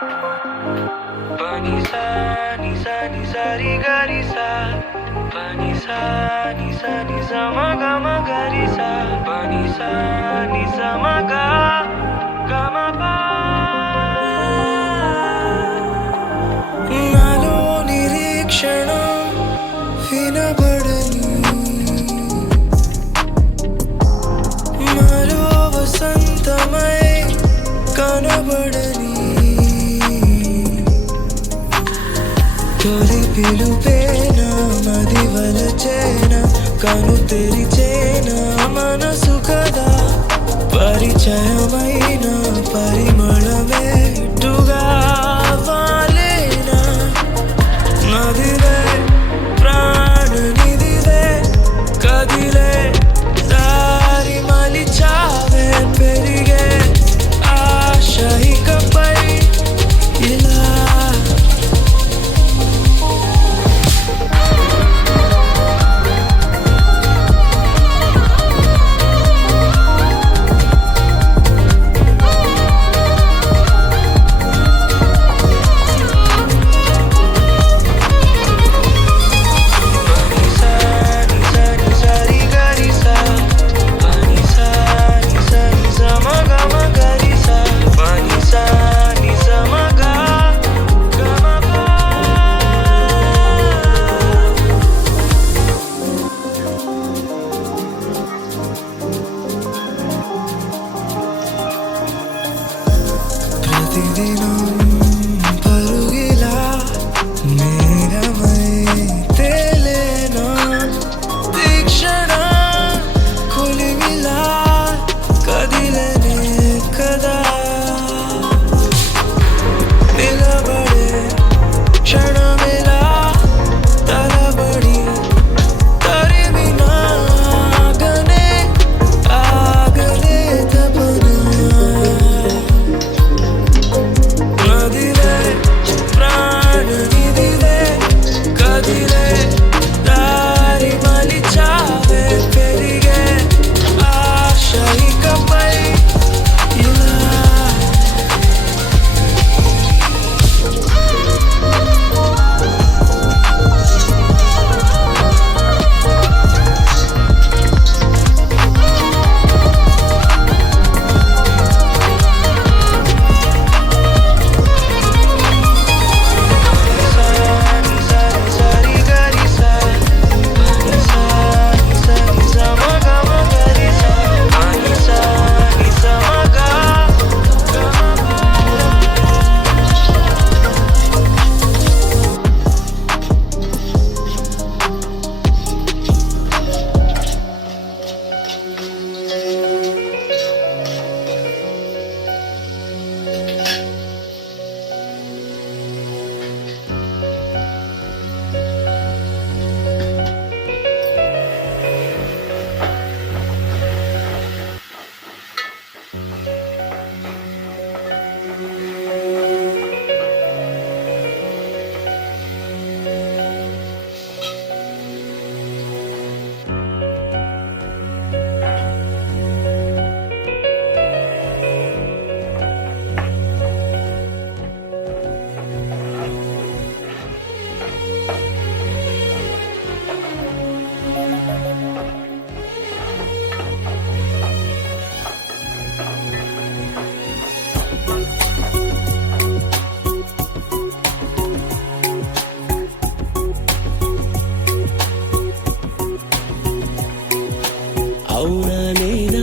Pani sa ni sa ni sa ri ga ri sa. Pani sa ni sa ni sa ma ga ri sa. Pani sa ni sa ma ga ma pa. నాలో నిరీక్షణం వినబడని మరో వసంతమై కనబడని తొలి పిలుపేనా మది వలచేనా కను తెరిచేనా మనసు కదా పరిచయమైన పరిమళమే ఇటుగా వాలేనా నదివే ప్రాణనిదివే కదిలే దారి మలిచావే పెరిగే ఆశ ఇకపై ఇలా ప్రతిదినం పరుగిలా మేఘమై తేలేనా తీక్షణ కొలిమిలా కదిలనే కదా నిలబడే క్షణమిలా తలబడి తరిమినాగనే ఆగలే తపనా నదివే ప్రాణనిదివే కదిలే దారి మలిచావే పెరిగే ఆశ ఇకపై ఇలా అవునా నేనా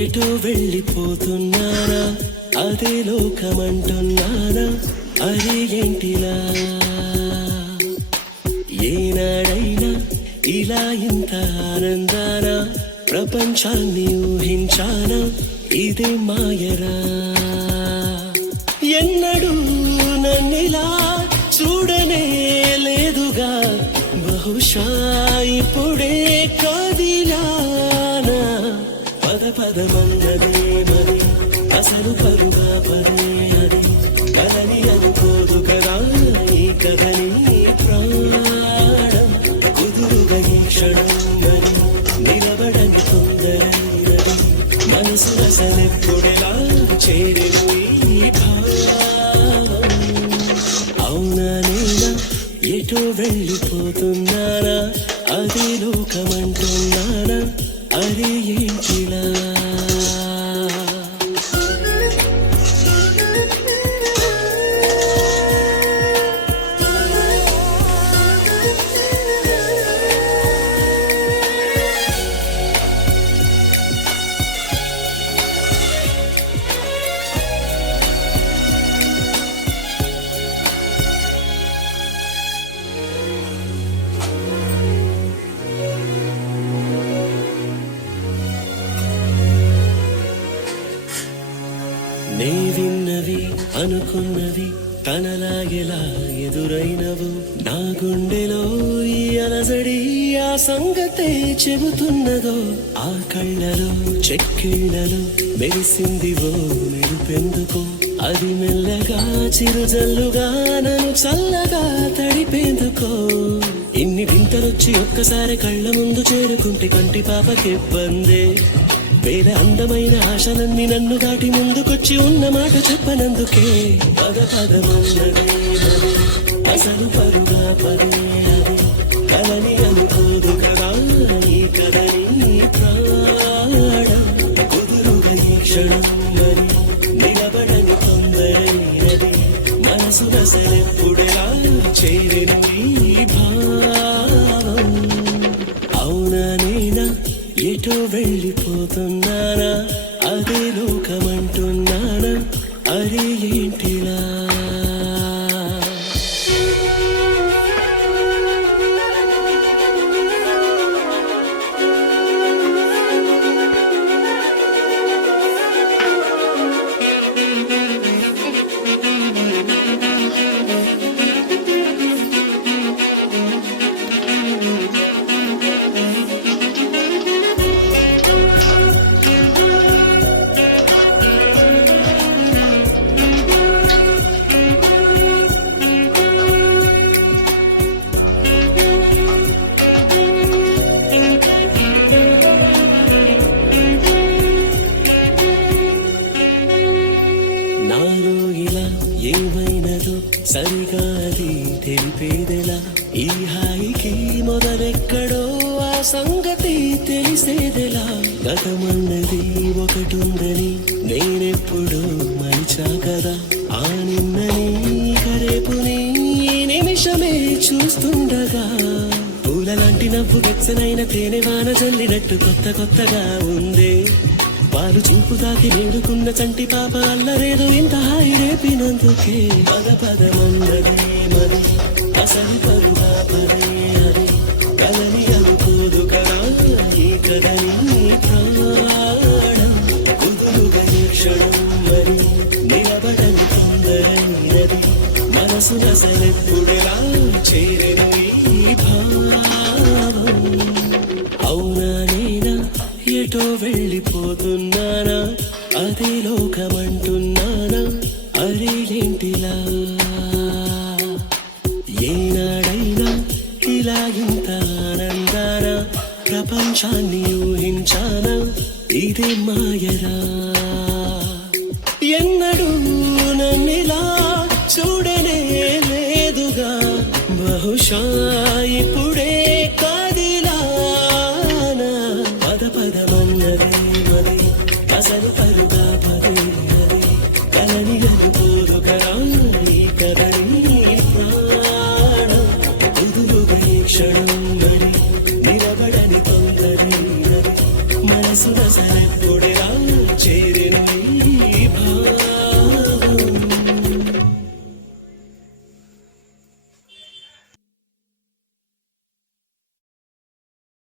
ఎటో వెళ్ళిపోతున్నానా అదే లోకమంటున్నానా అరే ఏంటిలా ఏనాడైనా ఇలా ఇంత ఆనందానా ప్రపంచాన్ని ఊహించానా ఇదే మాయరా ఎన్నడూ నన్నిలా చూడనే లేదుగా బహుశా ఇప్పుడే కదిలానా పద పదమన్నదే మరి అసలు పరుగా పదే అది కదని అనుకోదు కదా ఈ కథని ప్రాణం కుదురుగా ఈ క్షణం మరి నిలబడని తొందరైనది మనసు అసలెప్పుడెలా చేరెను ఈ భావం అనుకున్నది తనలాగెలా ఎదురైనవు నా గుండెలో ఈ అలజడి ఆ సంగతే చెబుతున్నదో ఆ కళ్ళలో చెక్కిళ్ళలో మెరిసిందివో మెరుపెందుకో అది మెల్లగా చిరుజల్లుగా నన్ను చల్లగా తడిపేందుకో ఇన్ని వింతలొచ్చి ఒక్కసారి కళ్ళ ముందు చేరుకుంటే కంటి పాపకిబ్బందే వేల అందమైన ఆశలన్నీ నన్ను దాటి ముందుకొచ్చి ఉన్న మాట చెప్పనందుకే పద పదమన్నదే అసలు పరుగా పదే అది కలని అనుకోదు కదా ఈ కదని ప్రాణం కుదురుగా ఈ క్షణం మరి నిలబడని తొందరైనది మనసు నసలెప్పుడెలా చేరిన ఈ భావం అవునా నేనా ఎటో వెళ్ళిపోతున్నానా అదే లోకమంటున్నానా అరే ఏంటిలా నాలో ఇలా ఏమైనదో సరిగా అది తెలిపేదెలా ఈ హాయికి మొదలెక్కడో ఆ సంగతి తెలిసేదెలా గతమన్నది ఒకటుందని నేనెప్పుడు మరిచా కదా ఆ నిన్నని రేపుని నిమిషమే చూస్తుండగా పూలలాంటి నవ్వు వెచ్చనైన తేనె వాన జల్లినట్టు కొత్త కొత్తగా ఉందే పాలు చూపు తాకి వేడుకున్న చంటి పాప అల్లరేదో ఇంత హాయి రేపినందుకే పద పదమన్నదే మరి అసలు పరుగా పదే అది కలని అనుకోదు కదా ఈ కదని ప్రాణం కుదురుగా ఈ క్షణం మరి నిలబడని తొందరైనది మనసు నసలెప్పుడెలా చేరిన ఈ భావం అవునా నేనా ఎటో వెళ్ళిపోతున్నానా అదే లోకమంటున్నానా అరే ఏంటిలా ఏనాడైనా ఇలా ఇంత ఆనందాన ప్రపంచాన్ని ఊహించానా ఇదే మాయరా ఎన్నడూ నన్నిలా చూడనే లేదుగా బహుశా ఇప్పుడే కాదిలానా పద పదమన్నదే మరి అసలు పరుగా పదే అది కలని అనుకోదు కదా ఈ కదని ప్రాణం కుదురుగా ఈ క్షణం మరి నిలబడని తొందరైనది మనసు దసరా